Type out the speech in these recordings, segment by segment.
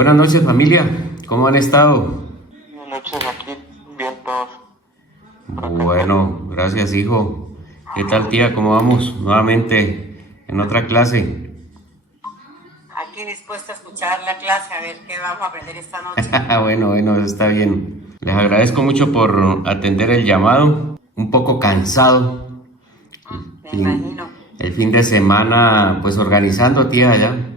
Buenas noches, familia. ¿Cómo han estado? Buenas noches, aquí bien todos. Bueno, gracias, hijo. ¿Qué tal, tía? ¿Cómo vamos? Nuevamente en otra clase. Aquí dispuesta a escuchar la clase, a ver qué vamos a aprender esta noche. Bueno, eso está bien. Les agradezco mucho por atender el llamado. Un poco cansado. Me imagino. El fin de semana, pues organizando, tía, ya.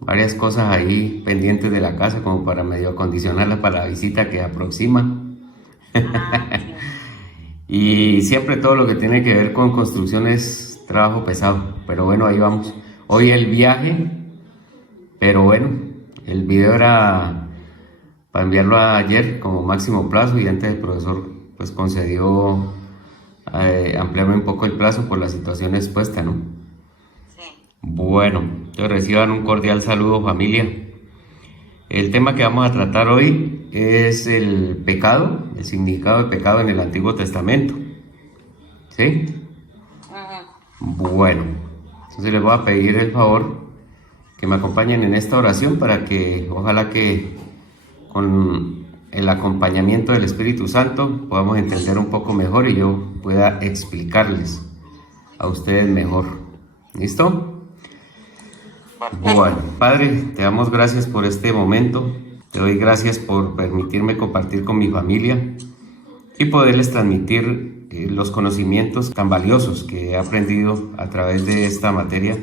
Varias cosas ahí pendientes de la casa como para medio acondicionarla para la visita que aproxima. Y siempre todo lo que tiene que ver con construcción es trabajo pesado. Pero bueno, ahí vamos. Hoy el viaje, pero bueno, el video era para enviarlo ayer como máximo plazo y antes el profesor pues concedió ampliarme un poco el plazo por la situación expuesta, ¿no? Sí. Bueno, entonces reciban un cordial saludo, familia. El tema que vamos a tratar hoy es el pecado, el significado de pecado en el Antiguo Testamento. ¿Sí? Bueno, entonces les voy a pedir el favor que me acompañen en esta oración para que ojalá que con el acompañamiento del Espíritu Santo podamos entender un poco mejor y yo pueda explicarles a ustedes mejor. ¿Listo? Bueno, Padre, te damos gracias por este momento. Te doy gracias por permitirme compartir con mi familia y poderles transmitir los conocimientos tan valiosos que he aprendido a través de esta materia,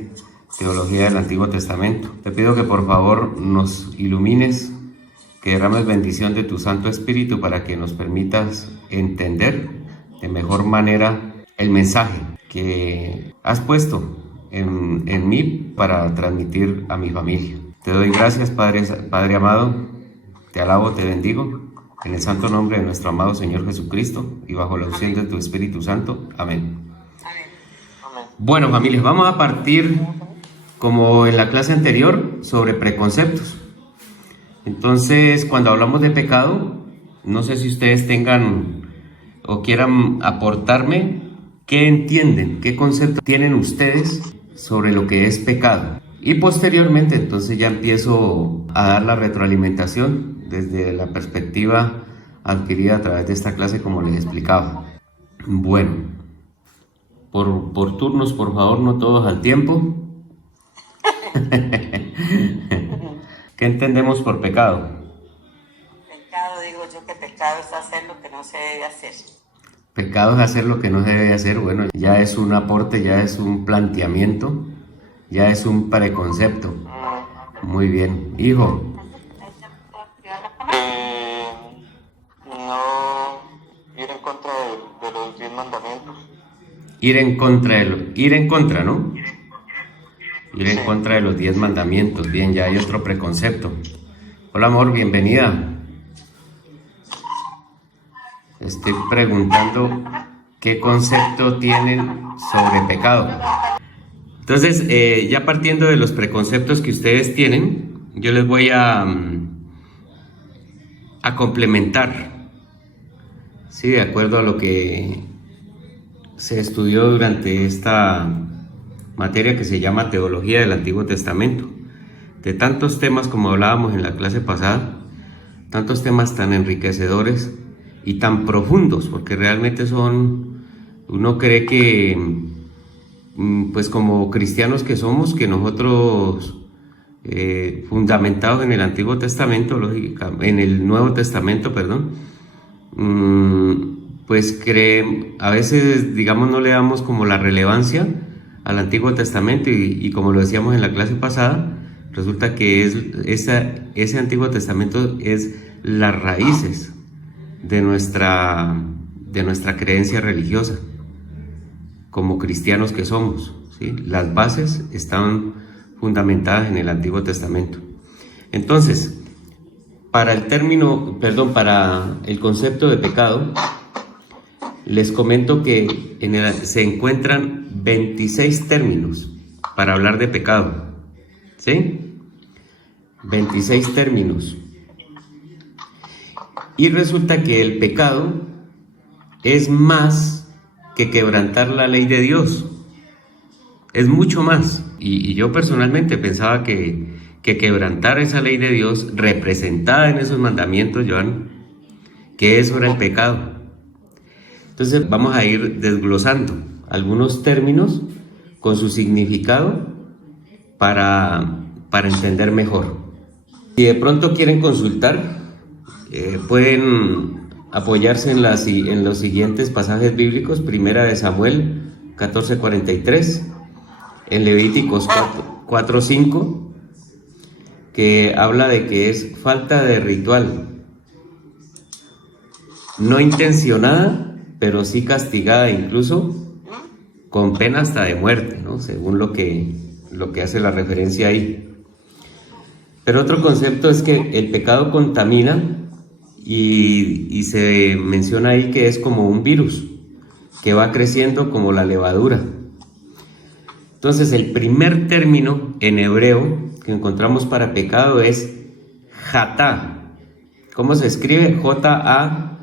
Teología del Antiguo Testamento. Te pido que por favor nos ilumines, que derrames bendición de tu Santo Espíritu para que nos permitas entender de mejor manera el mensaje que has puesto en mí para transmitir a mi familia. Te doy gracias, Padre amado, te alabo, te bendigo, en el santo nombre de nuestro amado Señor Jesucristo y bajo la unción de tu Espíritu Santo. Amén. Bueno, familias, vamos a partir, como en la clase anterior, sobre preconceptos. Entonces, cuando hablamos de pecado, no sé si ustedes tengan o quieran aportarme qué entienden, qué concepto tienen ustedes sobre lo que es pecado. Y posteriormente, entonces ya empiezo a dar la retroalimentación desde la perspectiva adquirida a través de esta clase, como les explicaba. Bueno, por turnos, por favor, no todos al tiempo. ¿Qué entendemos por pecado? Pecado, digo yo que pecado es hacer lo que no se debe hacer. Pecado es hacer lo que no se debe hacer. Bueno, ya es un aporte, ya es un planteamiento, ya es un preconcepto. Muy bien. Hijo. No ir en contra de los 10 mandamientos. Ir en contra, ¿no? Ir en contra de los 10 mandamientos. Bien, ya hay otro preconcepto. Hola, amor, bienvenida. Estoy preguntando qué concepto tienen sobre pecado. Entonces, ya partiendo de los preconceptos que ustedes tienen, yo les voy a complementar, sí, de acuerdo a lo que se estudió durante esta materia que se llama Teología del Antiguo Testamento. De tantos temas como hablábamos en la clase pasada, tantos temas tan enriquecedores y tan profundos, porque realmente uno cree que, pues como cristianos que somos, que nosotros, fundamentados en el Antiguo Testamento, en el Nuevo Testamento, perdón, pues a veces, digamos, no le damos como la relevancia al Antiguo Testamento y como lo decíamos en la clase pasada, resulta que ese Antiguo Testamento es las raíces de nuestra creencia religiosa como cristianos que somos, ¿sí? Las bases están fundamentadas en el Antiguo Testamento. Entonces, para el concepto de pecado, les comento que se encuentran 26 términos para hablar de pecado, ¿sí? 26 términos. Y resulta que el pecado es más que quebrantar la ley de Dios. Es mucho más. Y yo personalmente pensaba que que quebrantar esa ley de Dios representada en esos mandamientos, Joan, que eso era el pecado. Entonces vamos a ir desglosando algunos términos con su significado para entender mejor. Si de pronto quieren consultar, pueden apoyarse en los siguientes pasajes bíblicos: Primera de Samuel 14:43, en Levíticos 4:5, que habla de que es falta de ritual, no intencionada, pero sí castigada, incluso con pena hasta de muerte, ¿no? Según lo que hace la referencia ahí. Pero otro concepto es que el pecado contamina y se menciona ahí que es como un virus que va creciendo como la levadura. Entonces el primer término en hebreo que encontramos para pecado es Jatá. ¿Cómo se escribe? J-A-T-H-A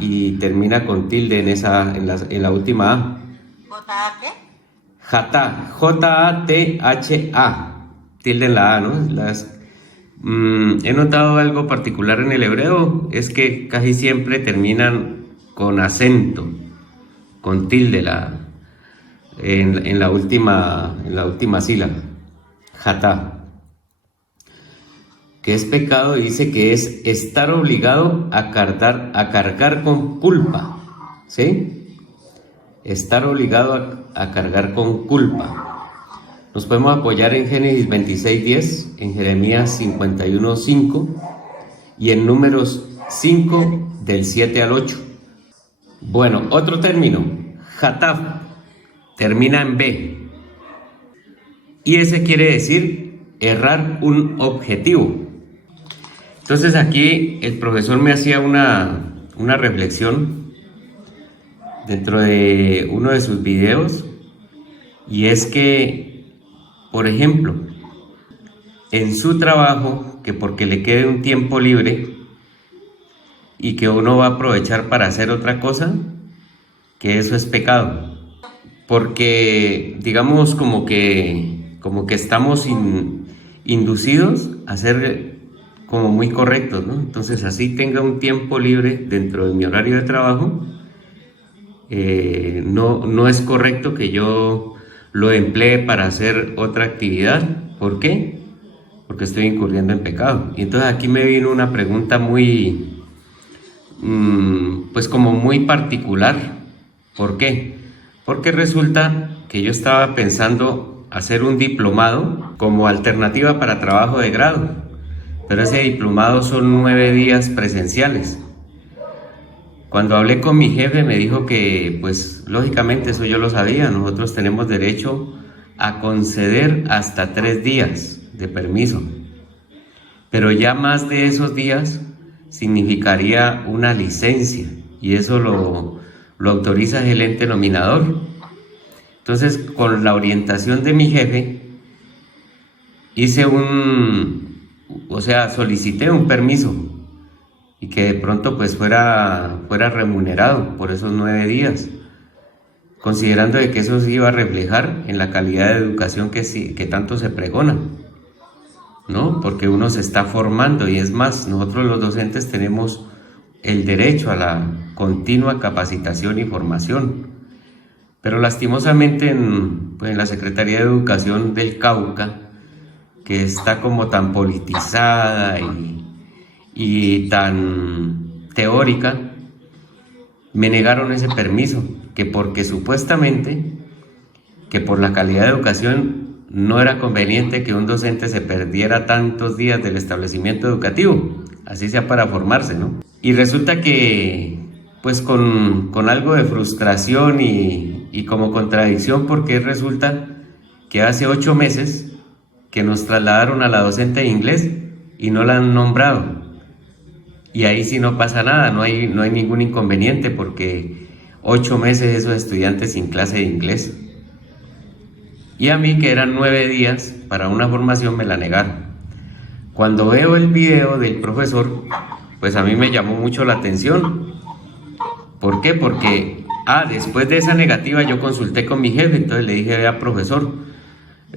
y termina con tilde en la última A. ¿J-A qué? Jatá, J-A-T-H-A, tilde en la A, ¿no? He notado algo particular en el hebreo, es que casi siempre terminan con acento, con tilde en la última sílaba. Jatá, que es pecado, dice que es estar obligado a cargar con culpa, ¿sí? Estar obligado a cargar con culpa. Nos podemos apoyar en Génesis 26:10, en Jeremías 51:5 y en Números 5 del 7 al 8. Bueno, otro término, Jataf, termina en B. Y ese quiere decir errar un objetivo. Entonces aquí el profesor me hacía una reflexión dentro de uno de sus videos, y es que, por ejemplo, en su trabajo, que porque le quede un tiempo libre y que uno va a aprovechar para hacer otra cosa, que eso es pecado. Porque digamos como que estamos inducidos a ser como muy correctos, ¿no? Entonces así tenga un tiempo libre dentro de mi horario de trabajo, no es correcto que yo lo emplee para hacer otra actividad. ¿Por qué? Porque estoy incurriendo en pecado. Y entonces aquí me vino una pregunta muy, pues como muy particular. ¿Por qué? Porque resulta que yo estaba pensando hacer un diplomado como alternativa para trabajo de grado, pero ese diplomado son 9 días presenciales. Cuando hablé con mi jefe me dijo que, pues lógicamente eso yo lo sabía, nosotros tenemos derecho a conceder hasta 3 días de permiso, pero ya más de esos días significaría una licencia, y eso lo autoriza el ente nominador. Entonces, con la orientación de mi jefe, solicité un permiso, y que de pronto pues fuera remunerado por esos 9 días, considerando de que eso se iba a reflejar en la calidad de educación que tanto se pregona, ¿no? Porque uno se está formando, y es más, nosotros los docentes tenemos el derecho a la continua capacitación y formación. Pero lastimosamente en la Secretaría de Educación del Cauca, que está como tan politizada y tan teórica, me negaron ese permiso, que porque supuestamente que por la calidad de educación no era conveniente que un docente se perdiera tantos días del establecimiento educativo, así sea para formarse, ¿no? Y resulta que pues con algo de frustración y como contradicción, porque resulta que hace 8 meses que nos trasladaron a la docente de inglés y no la han nombrado. Y ahí sí no pasa nada, no hay ningún inconveniente, porque 8 meses esos estudiantes sin clase de inglés. Y a mí, que eran 9 días para una formación, me la negaron. Cuando veo el video del profesor, pues a mí me llamó mucho la atención. ¿Por qué? Porque después de esa negativa yo consulté con mi jefe, entonces le dije: vea, profesor,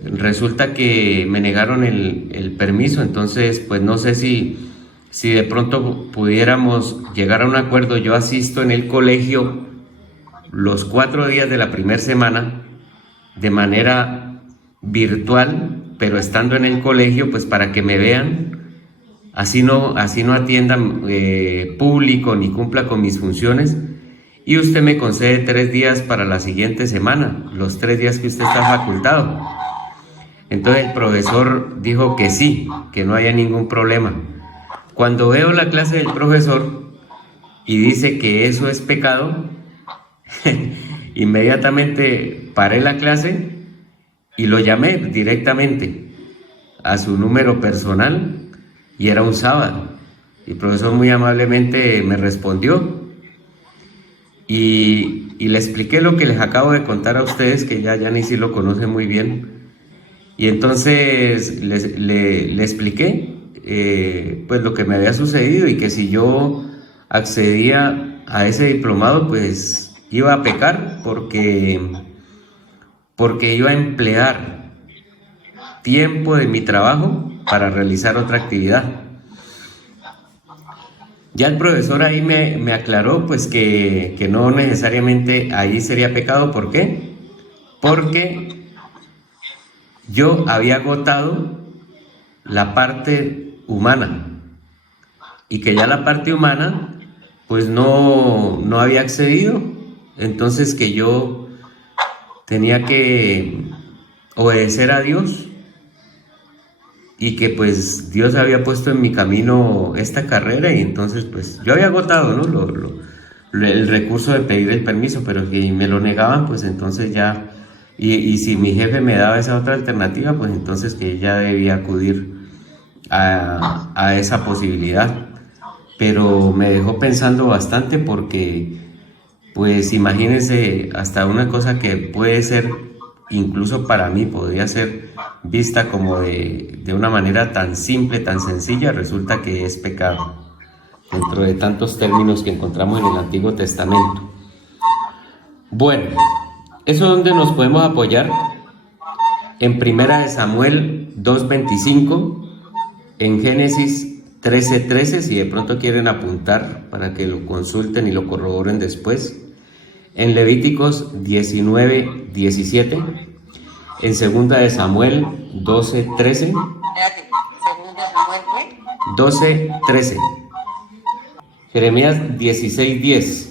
resulta que me negaron el permiso, entonces pues no sé si de pronto pudiéramos llegar a un acuerdo. Yo asisto en el colegio los 4 días de la primera semana de manera virtual, pero estando en el colegio, pues para que me vean, así no atiendan público ni cumpla con mis funciones, y usted me concede 3 días para la siguiente semana, los 3 días que usted está facultado. Entonces el profesor dijo que sí, que no haya ningún problema. Cuando veo la clase del profesor y dice que eso es pecado, inmediatamente paré la clase y lo llamé directamente a su número personal, y era un sábado. Y el profesor muy amablemente me respondió y le expliqué lo que les acabo de contar a ustedes, que ya ni si lo conocen muy bien. Y entonces le expliqué pues lo que me había sucedido, y que si yo accedía a ese diplomado pues iba a pecar, porque iba a emplear tiempo de mi trabajo para realizar otra actividad. Ya el profesor ahí me aclaró pues que no necesariamente ahí sería pecado. ¿Por qué? Porque yo había agotado la parte humana, y que ya la parte humana pues no había accedido, entonces que yo tenía que obedecer a Dios, y que pues Dios había puesto en mi camino esta carrera, y entonces pues yo había agotado, ¿no?, el recurso de pedir el permiso, pero que me lo negaban, pues entonces ya, y si mi jefe me daba esa otra alternativa, pues entonces que ya debía acudir a esa posibilidad. Pero me dejó pensando bastante, porque pues imagínense, hasta una cosa que puede ser, incluso para mí podría ser vista como de una manera tan simple, tan sencilla, resulta que es pecado dentro de tantos términos que encontramos en el Antiguo Testamento. Bueno, ¿eso es donde nos podemos apoyar? En 1 Samuel 2:25, en Génesis 13:13, si de pronto quieren apuntar para que lo consulten y lo corroboren después. En Levíticos 19:17, en 2 Samuel 12:13. Espérate, ¿segunda Samuel qué? 12:13. Jeremías 16:10.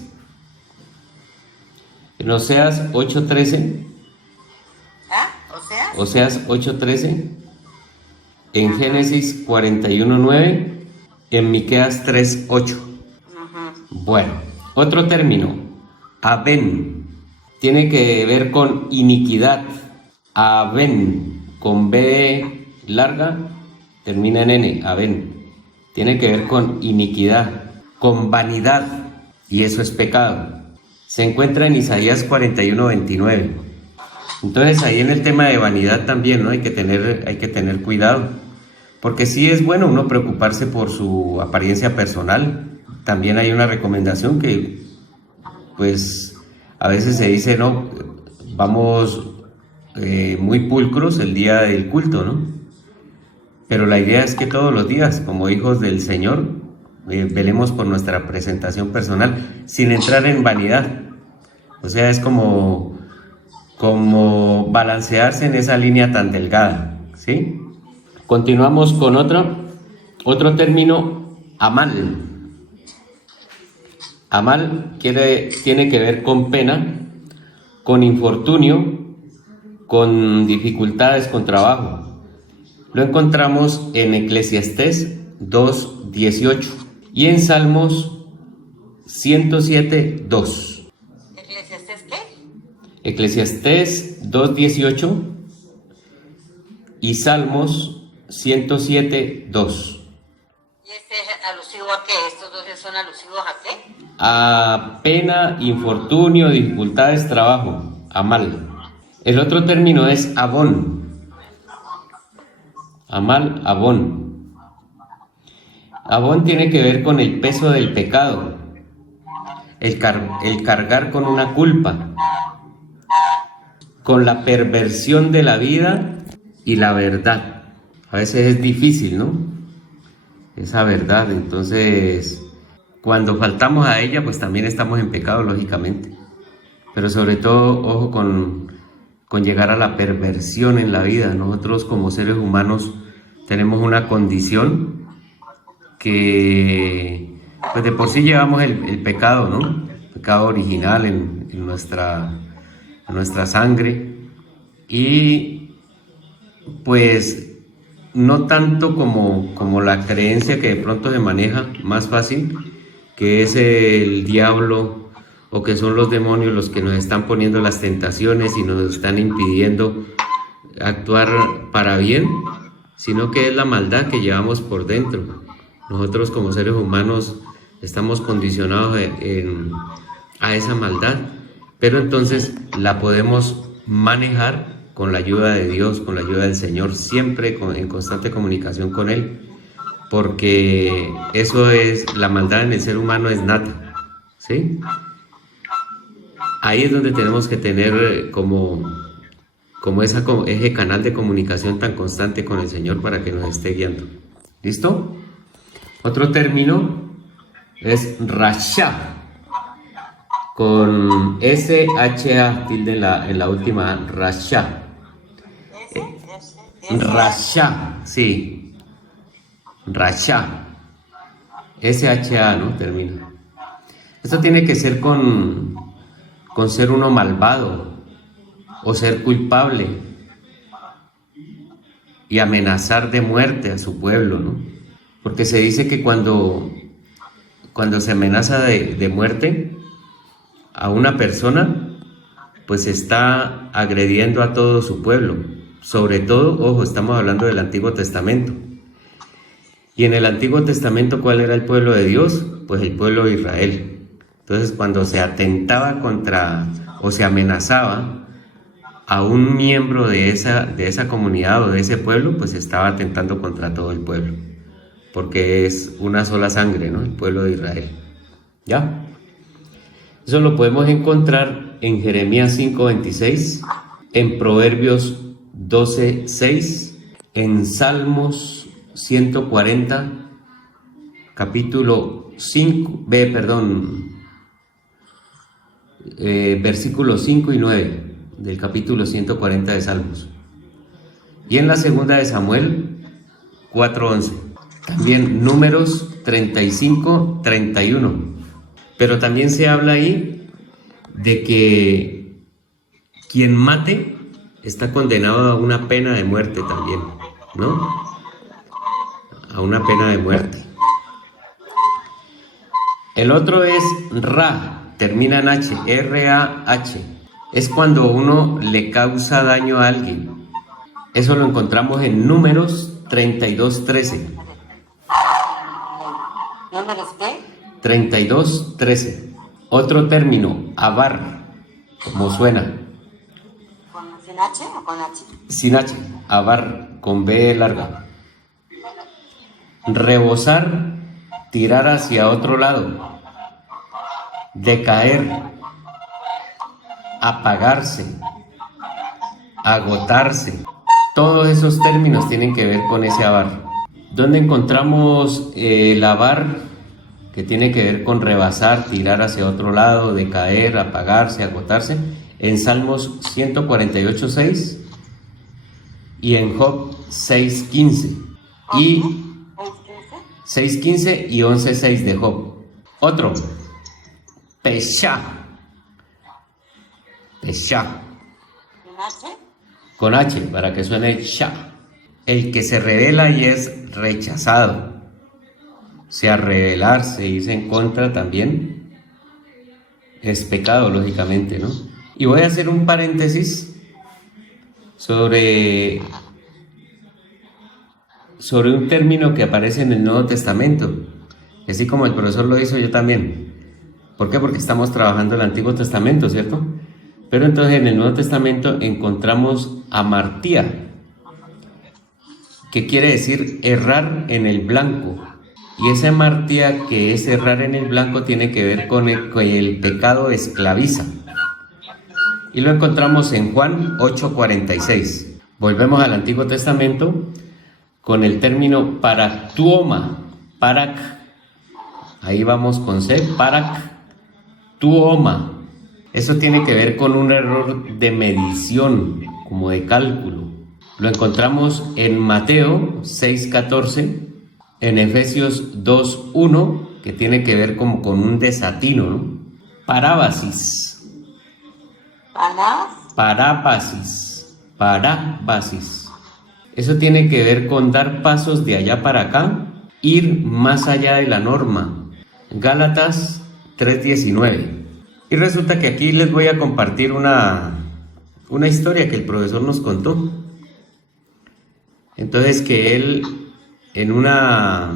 En Oseas 8:13. ¿Ah? Oseas 8:13. En Génesis 41:9. En Miqueas 3:8. Bueno, otro término, Aven, tiene que ver con iniquidad. Aven, con B larga, termina en N, Aven. Tiene que ver con iniquidad, con vanidad, y eso es pecado. Se encuentra en Isaías 41:29. Entonces ahí en el tema de vanidad también, ¿no? Hay que tener cuidado, porque sí es bueno uno preocuparse por su apariencia personal. También hay una recomendación que pues a veces se dice, no, vamos muy pulcros el día del culto, ¿no? Pero la idea es que todos los días, como hijos del Señor, velemos por nuestra presentación personal sin entrar en vanidad. O sea, es como balancearse en esa línea tan delgada, ¿sí? Continuamos con otro término, amal. Amal tiene que ver con pena, con infortunio, con dificultades, con trabajo. Lo encontramos en Eclesiastés 2:18 y en Salmos 107:2. ¿Eclesiastés qué? Eclesiastés 2:18 y Salmos 107:2. ¿Y este es alusivo a qué? ¿Estos dos son alusivos a qué? A pena, infortunio, dificultades, trabajo, amal. El otro término es abón. Amal, abón. Abón tiene que ver con el peso del pecado, el cargar con una culpa, con la perversión de la vida y la verdad. A veces es difícil, ¿no? Esa verdad. Entonces, cuando faltamos a ella, pues también estamos en pecado, lógicamente. Pero sobre todo, ojo con llegar a la perversión en la vida. Nosotros como seres humanos tenemos una condición que, pues de por sí llevamos el pecado, ¿no? El pecado original en nuestra sangre. Y pues no tanto como la creencia que de pronto se maneja más fácil, que es el diablo o que son los demonios los que nos están poniendo las tentaciones y nos están impidiendo actuar para bien, sino que es la maldad que llevamos por dentro. Nosotros como seres humanos estamos condicionados a esa maldad, pero entonces la podemos manejar con la ayuda de Dios, con la ayuda del Señor, siempre en constante comunicación con Él, porque eso es, la maldad en el ser humano es nata, ¿sí? Ahí es donde tenemos que tener como ese canal de comunicación tan constante con el Señor para que nos esté guiando. ¿Listo? Otro término es rasha, con S-H-A tilde en la última, rasha. Rasha, sí. Rasha. S-H-A, ¿no? Termina. Esto tiene que ser con ser uno malvado o ser culpable y amenazar de muerte a su pueblo, ¿no? Porque se dice que cuando se amenaza de muerte a una persona, pues está agrediendo a todo su pueblo. Sobre todo, ojo, estamos hablando del Antiguo Testamento. Y en el Antiguo Testamento, ¿cuál era el pueblo de Dios? Pues el pueblo de Israel. Entonces, cuando se atentaba contra o se amenazaba a un miembro de esa comunidad o de ese pueblo, pues estaba atentando contra todo el pueblo, porque es una sola sangre, ¿no? El pueblo de Israel. ¿Ya? Eso lo podemos encontrar en Jeremías 5:26, en Proverbios 12:6, en Salmos 140, capítulo 5, versículos 5 y 9 del capítulo 140 de Salmos. Y en la segunda de Samuel 4:11. También Números 35:31. Pero también se habla ahí de que quien mate está condenado a una pena de muerte también, ¿no? A una pena de muerte. El otro es Ra, termina en H, R-A-H. Es cuando uno le causa daño a alguien. Eso lo encontramos en Números 32:13. ¿Números qué? 32:13. Otro término, avar, como suena. ¿Sin H o con H? Sin H, avar, con B larga. Rebosar, tirar hacia otro lado. Decaer, apagarse, agotarse. Todos esos términos tienen que ver con ese avar. ¿Dónde encontramos el avar? Que tiene que ver con rebasar, tirar hacia otro lado, decaer, apagarse, agotarse, en Salmos 148:6 y en Job 6:15 y 6:15 y 11:6 de Job. Otro, Pesha, con H para que suene Sha, el que se revela y es rechazado. O sea, rebelarse, irse en contra también es pecado, lógicamente, ¿no? Y voy a hacer un paréntesis sobre un término que aparece en el Nuevo Testamento. Así como el profesor lo hizo, yo también. ¿Por qué? Porque estamos trabajando el Antiguo Testamento, ¿cierto? Pero entonces en el Nuevo Testamento encontramos amartía, que quiere decir errar en el blanco. Y esa amartía, que es errar en el blanco, tiene que ver con el pecado esclaviza. Y lo encontramos en Juan 8:46. Volvemos al Antiguo Testamento con el término paraktuoma, parak, ahí vamos con C, paraktuoma. Eso tiene que ver con un error de medición, como de cálculo. Lo encontramos en Mateo 6:14, en Efesios 2:1, que tiene que ver como con un desatino, ¿no? Parábasis. Parábasis. Eso tiene que ver con dar pasos de allá para acá, ir más allá de la norma. Gálatas 3:19. Y resulta que aquí les voy a compartir una historia que el profesor nos contó. Entonces que él en una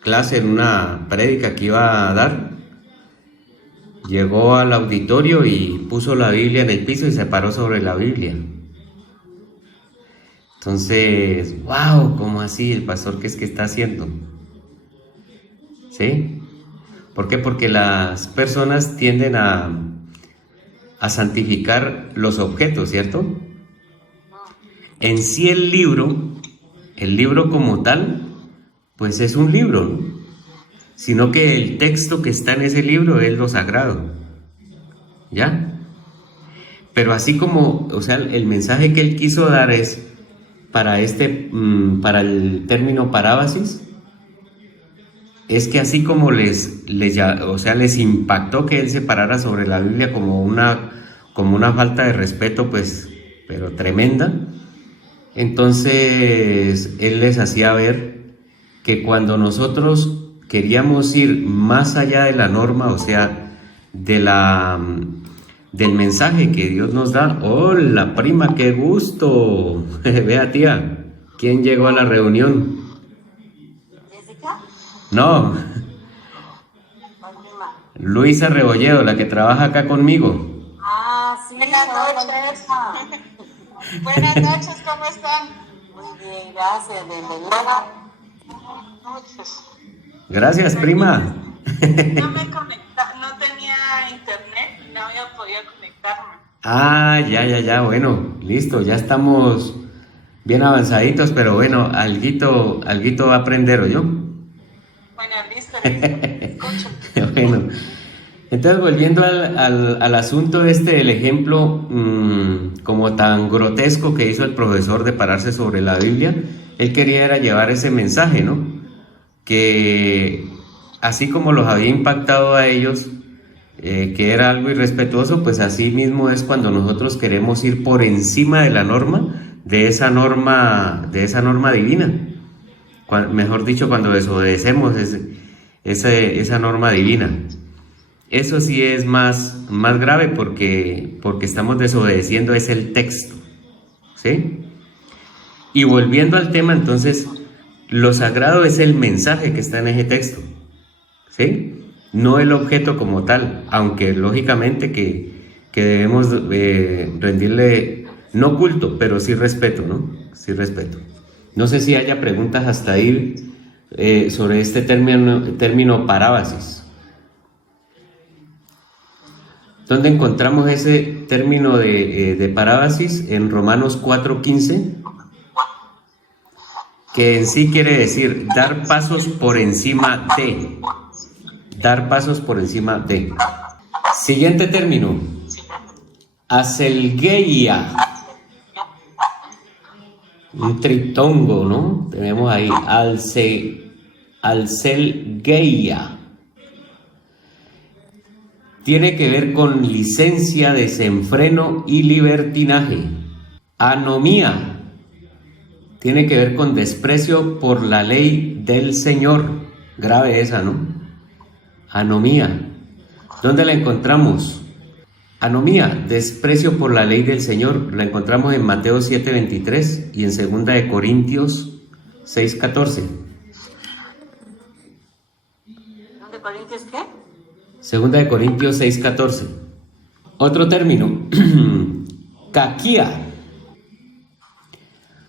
clase, en una prédica que iba a dar, llegó al auditorio y puso la Biblia en el piso y se paró sobre la Biblia. Entonces, wow, ¿cómo así? ¿El pastor qué es que está haciendo? ¿Sí? ¿Por qué? Porque las personas tienden a santificar los objetos, ¿cierto? En sí el libro como tal, pues es un libro, ¿no? Sino que el texto que está en ese libro es lo sagrado, ¿ya? Pero así como, o sea, el mensaje que él quiso dar es para el término parábasis, es que así como les impactó que él se parara sobre la Biblia como una falta de respeto, pues, pero tremenda. Entonces él les hacía ver que cuando nosotros queríamos ir más allá de la norma, o sea, del mensaje que Dios nos da. ¡Hola, prima! ¡Qué gusto! Vea, tía, ¿quién llegó a la reunión? ¿Jessica? No, Luisa Rebolledo, la que trabaja acá conmigo. Ah, sí. Buenas noches. Buenas noches, ¿cómo están? Muy bien, gracias. Bienvenida. Buenas noches. Gracias, prima. No tenía internet, no había podido conectarme. Ah, ya, bueno, listo, ya estamos bien avanzaditos, pero bueno, alguito va a aprender, ¿o yo? Bueno, listo, escucho. Bueno, entonces volviendo al asunto del ejemplo como tan grotesco que hizo el profesor de pararse sobre la Biblia, él quería era llevar ese mensaje, ¿no? Que así como los había impactado a ellos, que era algo irrespetuoso, pues así mismo es cuando nosotros queremos ir por encima de la norma, de esa norma divina. Mejor dicho, cuando desobedecemos esa norma divina. Eso sí es más grave porque estamos desobedeciendo es el texto, ¿sí? Y volviendo al tema, entonces, lo sagrado es el mensaje que está en ese texto, ¿sí? No el objeto como tal, aunque lógicamente que debemos rendirle, no culto, pero sí respeto, ¿no? Sí respeto. No sé si haya preguntas hasta ahí sobre este término parábasis. ¿Dónde encontramos ese término de parábasis? En Romanos 4:15, que en sí quiere decir dar pasos por encima de. Dar pasos por encima de. Siguiente término, aselgeia. Un triptongo, ¿no? Tenemos ahí, alselgeia. Tiene que ver con licencia, desenfreno y libertinaje. Anomía. Tiene que ver con desprecio por la ley del Señor. Grave esa, ¿no? Anomía. ¿Dónde la encontramos? Anomía, desprecio por la ley del Señor. La encontramos en Mateo 7:23 y en 2 Corintios 6:14. ¿Dónde Corintios qué? 2 Corintios 6:14. Otro término, caquía.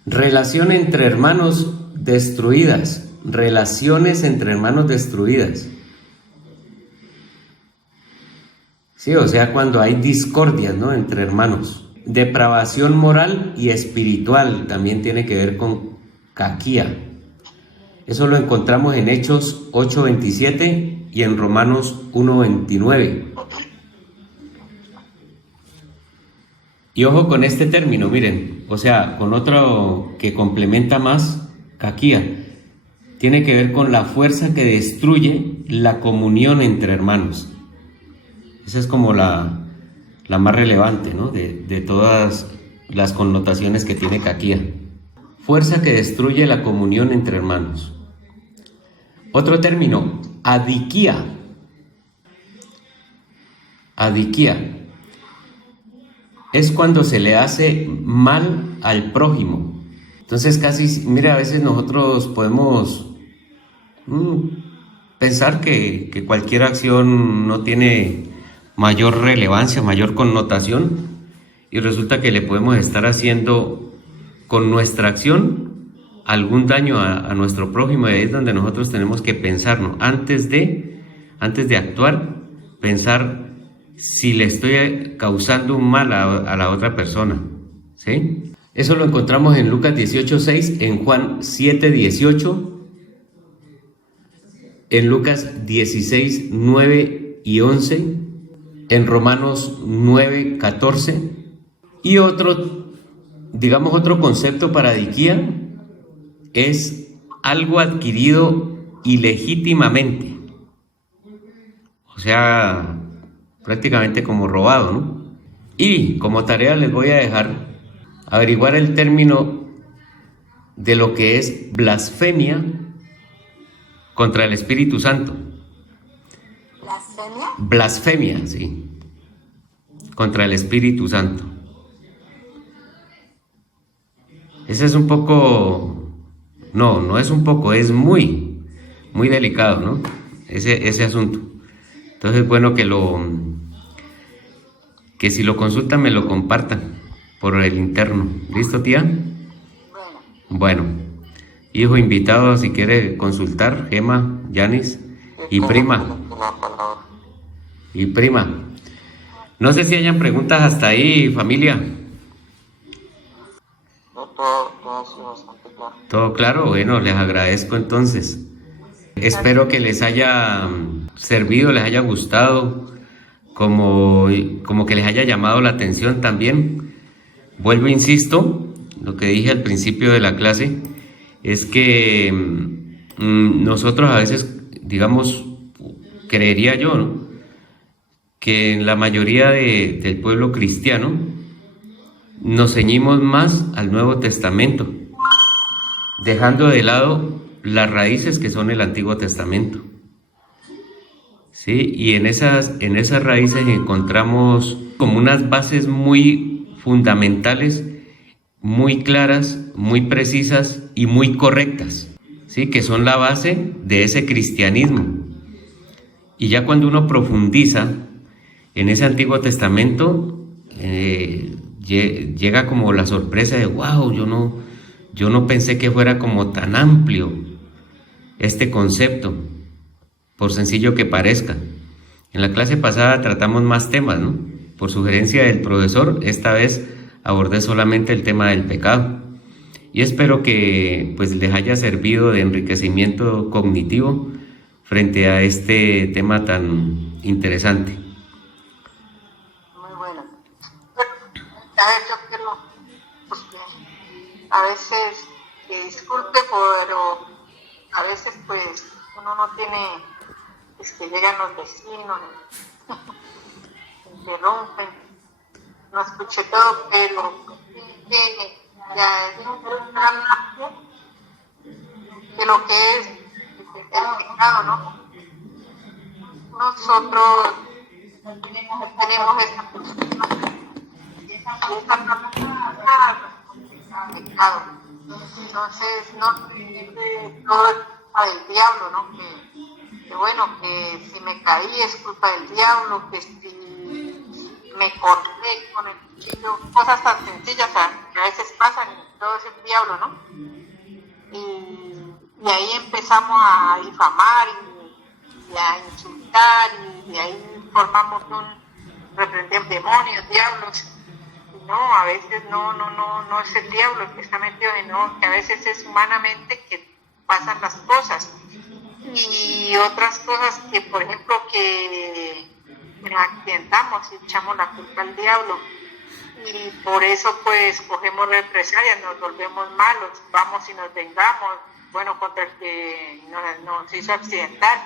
Relación entre hermanos destruidas. Relaciones entre hermanos destruidas. Sí, o sea, cuando hay discordias, ¿no? Entre hermanos. depravación moral y espiritual, también tiene que ver con caquía. Eso lo encontramos en Hechos 8:27 y en Romanos 1:29. Y ojo con este término, miren, o sea, con otro que complementa más, caquía. Tiene que ver con la fuerza que destruye la comunión entre hermanos. Esa es como la más relevante, ¿no? de todas las connotaciones que tiene caquía. Fuerza que destruye la comunión entre hermanos. Otro término, adiquía. Adiquía es cuando se le hace mal al prójimo. Entonces casi, mira, a veces nosotros podemos pensar que cualquier acción no tiene mayor relevancia, mayor connotación, y resulta que le podemos estar haciendo con nuestra acción algún daño a nuestro prójimo, y ahí es donde nosotros tenemos que pensarnos, antes de actuar, pensar si le estoy causando un mal a la otra persona, ¿sí? Eso lo encontramos en Lucas 18:6, en Juan 7:18, en Lucas 16:9 y 11, en Romanos 9:14, y otro concepto para adiquía es algo adquirido ilegítimamente, o sea, prácticamente como robado, ¿no? Y como tarea les voy a dejar averiguar el término de lo que es blasfemia contra el Espíritu Santo. ¿Blasfemia? Blasfemia, sí, contra el Espíritu Santo. Ese es un poco, no es un poco, es muy delicado, ¿no? Ese asunto. Entonces es bueno que si lo consultan me lo compartan por el interno. ¿Listo, tía? Bueno, hijo invitado, si quiere consultar, Gema, Yanis y prima. Y prima. No sé si hayan preguntas hasta ahí, familia. No, todo ha sido bastante claro. ¿Todo claro? Bueno, les agradezco entonces. Espero que les haya servido, les haya gustado, como que les haya llamado la atención también. Vuelvo, insisto, lo que dije al principio de la clase, es que nosotros a veces, digamos, creería yo, ¿no?, que en la mayoría del pueblo cristiano nos ceñimos más al Nuevo Testamento, dejando de lado las raíces que son el Antiguo Testamento. Sí, y en esas raíces encontramos como unas bases muy fundamentales, muy claras, muy precisas y muy correctas, ¿sí?, que son la base de ese cristianismo. Y ya cuando uno profundiza en ese Antiguo Testamento, llega como la sorpresa de wow, yo no pensé que fuera como tan amplio este concepto, por sencillo que parezca. En la clase pasada tratamos más temas, ¿no? Por sugerencia del profesor, esta vez abordé solamente el tema del pecado. Y espero que pues les haya servido de enriquecimiento cognitivo frente a este tema tan interesante. Muy bueno. A ver, yo quiero, pues, a veces, disculpe, pero a veces pues uno no tiene, es que llegan los vecinos, interrumpen, no escuché todo, pero ya es un gran marco de lo que es el pecado, ¿no? Nosotros tenemos esa perspectiva, pecado. Entonces, no siempre todo es culpa del diablo, ¿no? Que bueno, que si me caí es culpa del diablo, que si me corté con el cuchillo, cosas tan sencillas que a veces pasan y todo es el diablo, ¿no? Y ahí empezamos a difamar y a insultar, y ahí formamos reprender demonios, diablos. no, a veces no es el diablo el que está metido, sino que a veces es humanamente que pasan las cosas. Y otras cosas que, por ejemplo, que nos accidentamos y echamos la culpa al diablo. Y por eso pues cogemos represalias, nos volvemos malos, vamos y nos vengamos, bueno, contra el que nos hizo accidentar.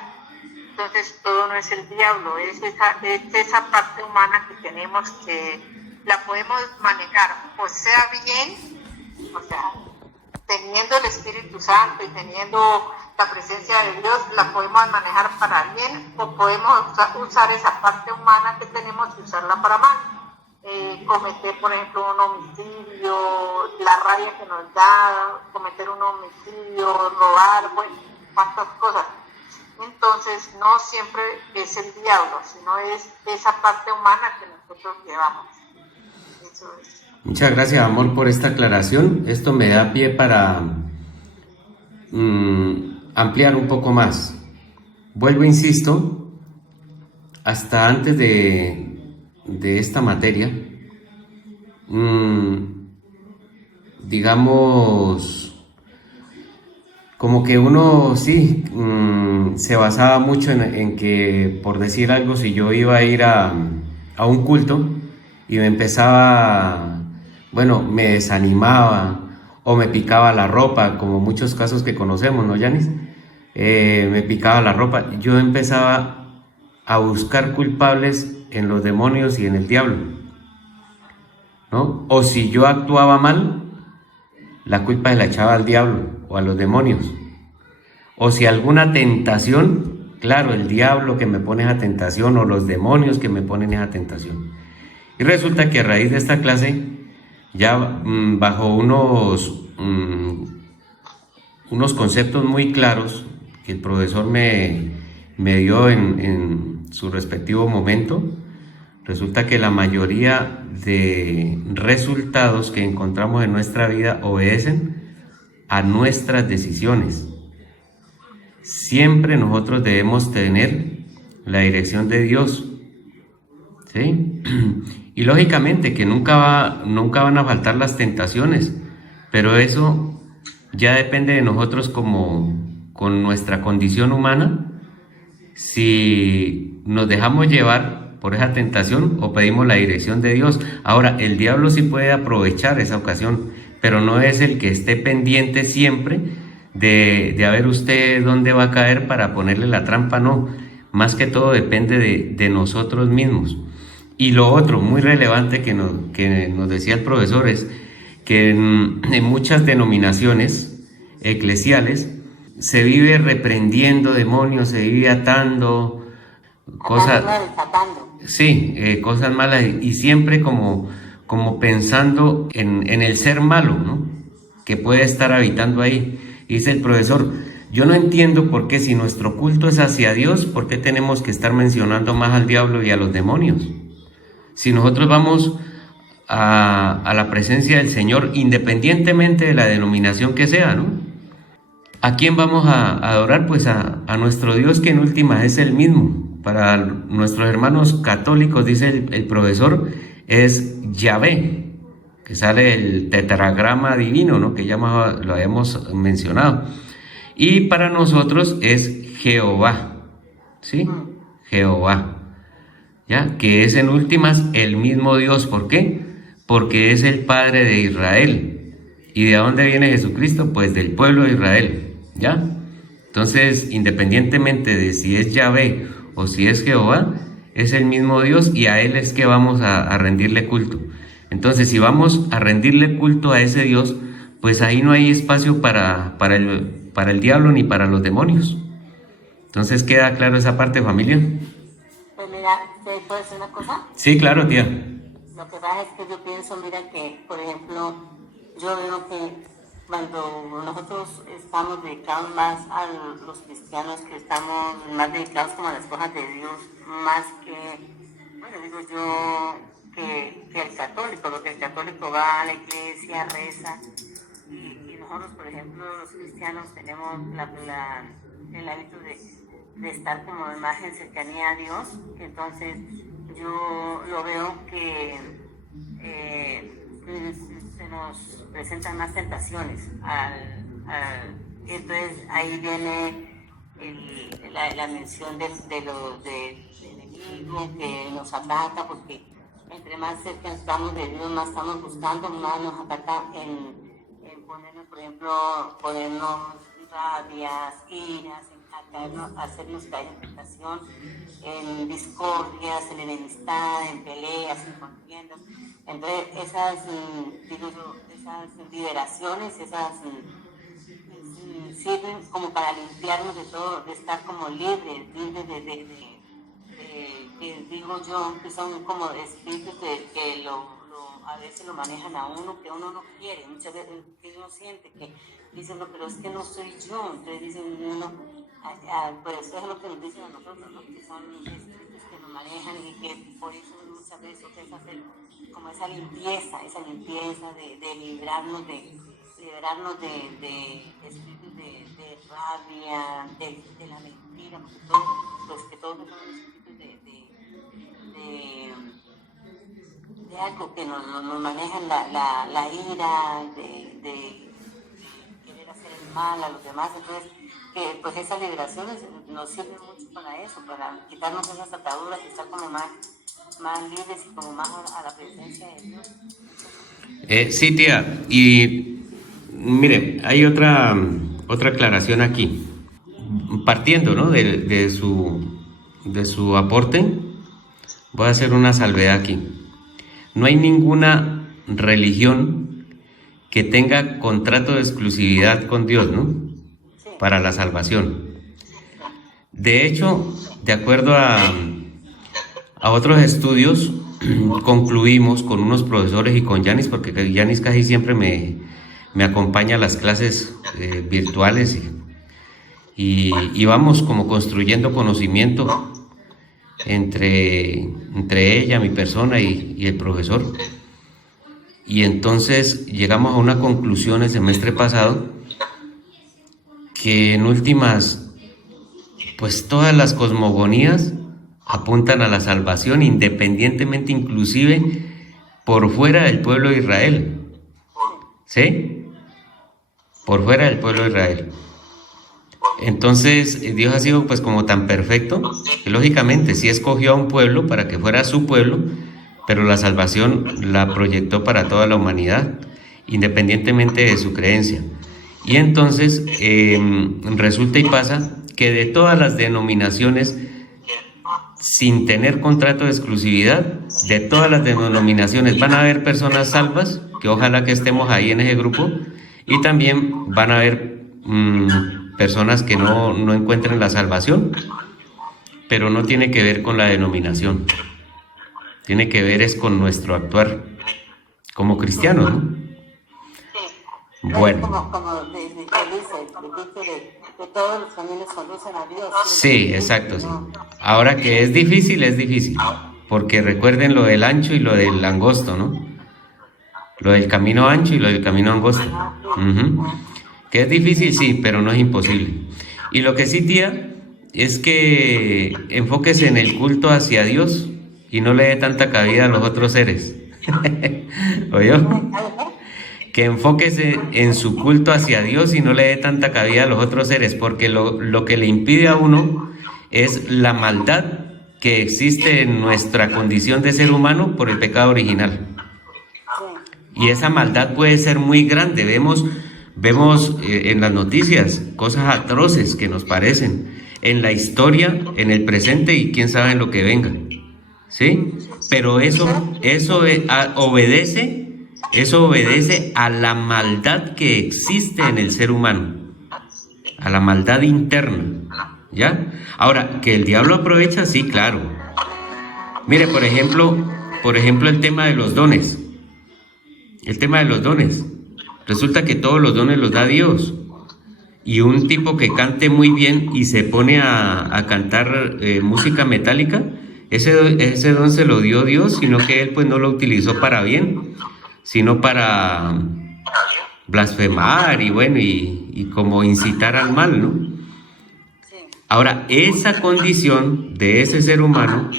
Entonces todo no es el diablo, es esa parte humana que tenemos, que la podemos manejar, o sea bien, o sea, teniendo el Espíritu Santo y teniendo la presencia de Dios, la podemos manejar para bien, o podemos usar esa parte humana que tenemos y usarla para mal. Cometer, por ejemplo, un homicidio, la rabia que nos da, cometer un homicidio, robar, bueno, tantas cosas. Entonces, no siempre es el diablo, sino es esa parte humana que nosotros llevamos. Eso es. Muchas gracias, amor, por esta aclaración. Esto me da pie para ampliar un poco más. Vuelvo, insisto, hasta antes de esta materia, digamos, como que uno sí se basaba mucho en que, por decir algo, si yo iba a ir a un culto y me empezaba, bueno, me desanimaba o me picaba la ropa, como muchos casos que conocemos, ¿no, Yanis? Me picaba la ropa, yo empezaba a buscar culpables en los demonios y en el diablo, ¿no? O si yo actuaba mal, la culpa se la echaba al diablo o a los demonios. O si alguna tentación, claro, el diablo que me pone esa tentación o los demonios que me ponen esa tentación. Y resulta que a raíz de esta clase, ya bajo unos conceptos muy claros que el profesor me dio en su respectivo momento, resulta que la mayoría de resultados que encontramos en nuestra vida obedecen a nuestras decisiones. Siempre nosotros debemos tener la dirección de Dios, ¿sí? Y lógicamente que nunca van a faltar las tentaciones, pero eso ya depende de nosotros con nuestra condición humana, si nos dejamos llevar por esa tentación o pedimos la dirección de Dios. Ahora, el diablo sí puede aprovechar esa ocasión, pero no es el que esté pendiente siempre de a ver usted dónde va a caer para ponerle la trampa, no. Más que todo depende de nosotros mismos. Y lo otro muy relevante que nos decía el profesor es que en muchas denominaciones eclesiales se vive reprendiendo demonios, se vive atando cosas, sí, cosas malas, y siempre como pensando en el ser malo, ¿no?, que puede estar habitando ahí. Y dice el profesor, yo no entiendo por qué, si nuestro culto es hacia Dios, ¿por qué tenemos que estar mencionando más al diablo y a los demonios? Si nosotros vamos a la presencia del Señor, independientemente de la denominación que sea, ¿no? ¿A quién vamos a adorar? Pues a nuestro Dios, que en última es el mismo. Para nuestros hermanos católicos, dice el profesor, es Yahvé, que sale el tetragrama divino, ¿no?, que ya lo habíamos mencionado. Y para nosotros es Jehová, ¿sí? Jehová, ¿ya? Que es en últimas el mismo Dios. ¿Por qué? Porque es el Padre de Israel. ¿Y de dónde viene Jesucristo? Pues del pueblo de Israel, ¿ya? Entonces, independientemente de si es Yahvé o si es Jehová, es el mismo Dios, y a Él es que vamos a rendirle culto. Entonces, si vamos a rendirle culto a ese Dios, pues ahí no hay espacio para el diablo ni para los demonios. Entonces, ¿queda claro esa parte, familia? Pues mira, ¿te puedo decir una cosa? Sí, claro, tía. Lo que pasa es que yo pienso, mira, que, por ejemplo, yo veo que cuando nosotros estamos dedicados más a los cristianos, que estamos más dedicados como a las cosas de Dios, más que, bueno, digo yo, que el católico, porque el católico va a la iglesia, reza, y nosotros, por ejemplo, los cristianos tenemos el hábito de estar como más en cercanía a Dios. Entonces yo lo veo que nos presentan más tentaciones. Entonces ahí viene la mención del enemigo que nos ataca, porque entre más cerca estamos de Dios, más estamos buscando, más nos ataca en ponernos, por ejemplo, ponernos rabias, iras, hacernos caer en tentación, en discordias, en enemistad, en peleas, en contiendas. Entonces esas liberaciones, sirven como para limpiarnos de todo, de estar como libres que digo yo, que son como espíritus que a veces lo manejan a uno, que uno no quiere, muchas veces que uno siente que dicen, no, pero es que no soy yo, entonces dicen uno, por eso es lo que nos dicen a nosotros, ¿no? Que son espíritus que nos manejan y que por eso muchas veces es hacer como esa limpieza de librarnos de espíritus de rabia, de la mentira, porque todos son espíritus de algo que nos manejan la ira, de querer hacer el mal a los demás. Entonces, que pues esas liberaciones nos sirven mucho para eso, para quitarnos esas ataduras y estar como más libres y como más a la presencia de Dios. Sí, tía, y mire, hay otra aclaración aquí. Partiendo, ¿no?, de su aporte, voy a hacer una salvedad aquí. No hay ninguna religión que tenga contrato de exclusividad con Dios, ¿no?, para la salvación. De hecho, de acuerdo a otros estudios, concluimos con unos profesores y con Yanis, porque Yanis casi siempre me acompaña a las clases virtuales y vamos como construyendo conocimiento entre ella, mi persona y el profesor. Y entonces llegamos a una conclusión el semestre pasado, que en últimas, pues todas las cosmogonías apuntan a la salvación, independientemente, inclusive por fuera del pueblo de Israel. ¿Sí? Por fuera del pueblo de Israel. Entonces Dios ha sido pues como tan perfecto que lógicamente sí escogió a un pueblo para que fuera su pueblo, pero la salvación la proyectó para toda la humanidad, independientemente de su creencia. Y entonces resulta y pasa que de todas las denominaciones, sin tener contrato de exclusividad, de todas las denominaciones van a haber personas salvas, que ojalá que estemos ahí en ese grupo, y también van a haber personas que no encuentren la salvación, pero no tiene que ver con la denominación, tiene que ver es con nuestro actuar como cristianos, ¿no? Bueno. Como dice, que todos los caminos conducen a Dios. Sí, exacto, sí. Ahora que es difícil, porque recuerden lo del ancho y lo del angosto, ¿no? Lo del camino ancho y lo del camino angosto. Que es difícil, sí, pero no es imposible. Y lo que sí, tía, es que enfóquese en el culto hacia Dios y no le dé tanta cabida a los otros seres. ¿Oyó? Que enfóquese en su culto hacia Dios y no le dé tanta cabida a los otros seres, porque lo que le impide a uno es la maldad que existe en nuestra condición de ser humano por el pecado original. Y esa maldad puede ser muy grande. Vemos en las noticias cosas atroces que nos parecen, en la historia, en el presente y quién sabe en lo que venga, ¿sí? Pero eso obedece a la maldad que existe en el ser humano, a la maldad interna, ¿ya? Ahora, que el diablo aprovecha, sí, claro. Mire, por ejemplo, el tema de los dones. Resulta que todos los dones los da Dios. Y un tipo que cante muy bien y se pone a cantar música metálica, ese don se lo dio Dios, sino que él pues no lo utilizó para bien, sino para blasfemar y bueno, y como incitar al mal, ¿no? Ahora, esa condición de ese ser humano,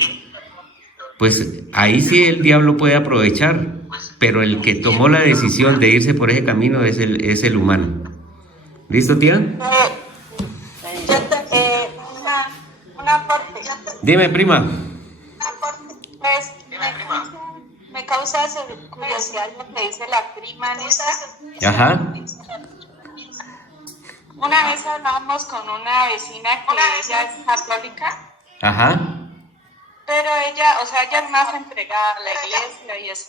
pues ahí sí el diablo puede aprovechar, pero el que tomó la decisión de irse por ese camino es el humano. ¿Listo, tía? Una aporte. Dime, prima. Pues, me causa curiosidad lo que dice la prima Nessa. Ajá. Una vez hablábamos con una vecina que ella es católica, Ajá. pero ella, o sea, ella es más entregada a la iglesia y eso.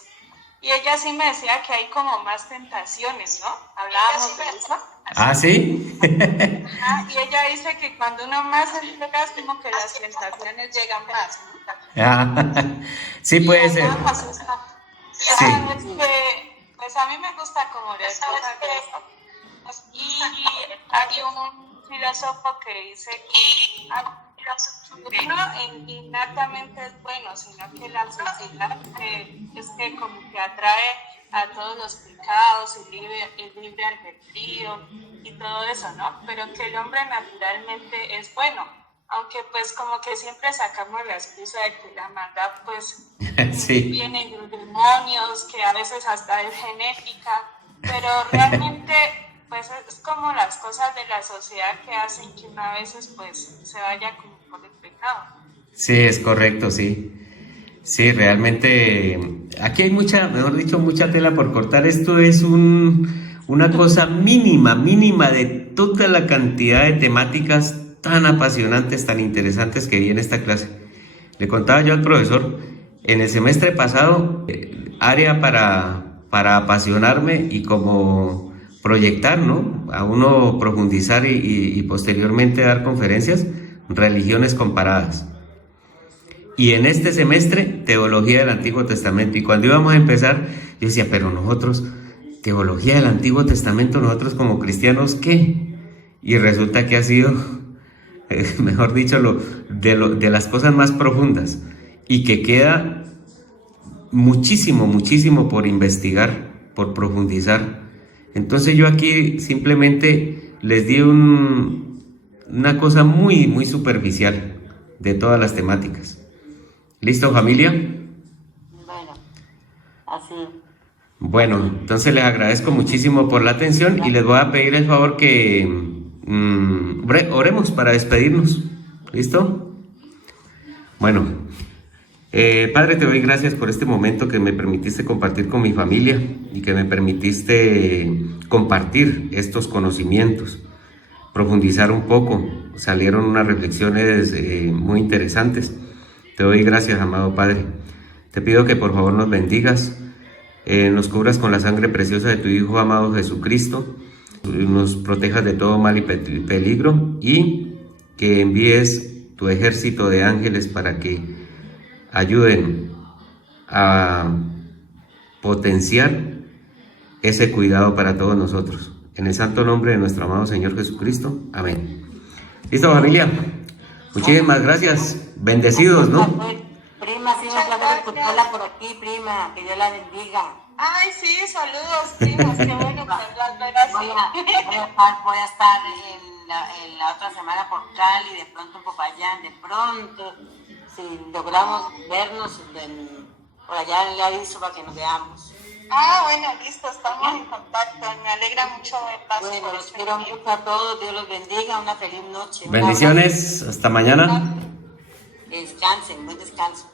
Y ella sí me decía que hay como más tentaciones, ¿no? Hablábamos de eso. ¿Ah, sí? Y ella dice que cuando uno más se entrega es como que las tentaciones llegan más, ¿no? Ah, sí, puede ser. Sí. Pues a mí me gusta como leer cosas de eso. Y hay un filósofo que dice que uno innatamente es bueno, sino que la sociedad es que como que atrae a todos los pecados, el libre albedrío y todo eso, ¿no? Pero que el hombre naturalmente es bueno, aunque pues como que siempre sacamos la excusa de que la maldad pues sí. viene de los demonios, que a veces hasta es genética, pero realmente pues es como las cosas de la sociedad que hacen que una veces pues se vaya como por el pecado. Sí, es correcto, sí. Sí, realmente aquí hay mucha, mejor dicho, mucha tela por cortar. Esto es una cosa mínima de toda la cantidad de temáticas tan apasionantes, tan interesantes que vi en esta clase. Le contaba yo al profesor, en el semestre pasado, área para apasionarme y como proyectar, ¿no? A uno profundizar y posteriormente dar conferencias, religiones comparadas. Y en este semestre, teología del Antiguo Testamento. Y cuando íbamos a empezar, yo decía, pero nosotros, teología del Antiguo Testamento, nosotros como cristianos, ¿qué? Y resulta que ha sido, mejor dicho, de las cosas más profundas. Y que queda muchísimo por investigar, por profundizar. Entonces yo aquí simplemente les di una cosa muy superficial de todas las temáticas. ¿Listo, familia? Bueno, así. Bueno, entonces les agradezco muchísimo por la atención y les voy a pedir el favor que oremos para despedirnos. ¿Listo? Bueno, Padre, te doy gracias por este momento que me permitiste compartir con mi familia y que me permitiste compartir estos conocimientos, profundizar un poco. Salieron unas reflexiones muy interesantes. Te doy gracias, amado Padre. Te pido que por favor nos bendigas, nos cubras con la sangre preciosa de tu Hijo amado Jesucristo, nos protejas de todo mal y peligro y que envíes tu ejército de ángeles para que ayuden a potenciar ese cuidado para todos nosotros. En el santo nombre de nuestro amado Señor Jesucristo. Amén. ¿Listo, familia? Muchísimas gracias. Bendecidos, ¿no? Prima, sí, me placer escucharla por aquí, prima. Que Dios la bendiga. Ay, sí, saludos, primas, qué bueno poderlas ver así. Voy a estar en la otra semana por Cali, de pronto en Popayán, de pronto, si logramos vernos por allá le aviso para que nos veamos. Ah, bueno, listo, estamos en contacto, me alegra mucho verlas. Bueno, los quiero mucho a todos, Dios los bendiga, una feliz noche. Bendiciones, hasta mañana. Descansen, buen descanso.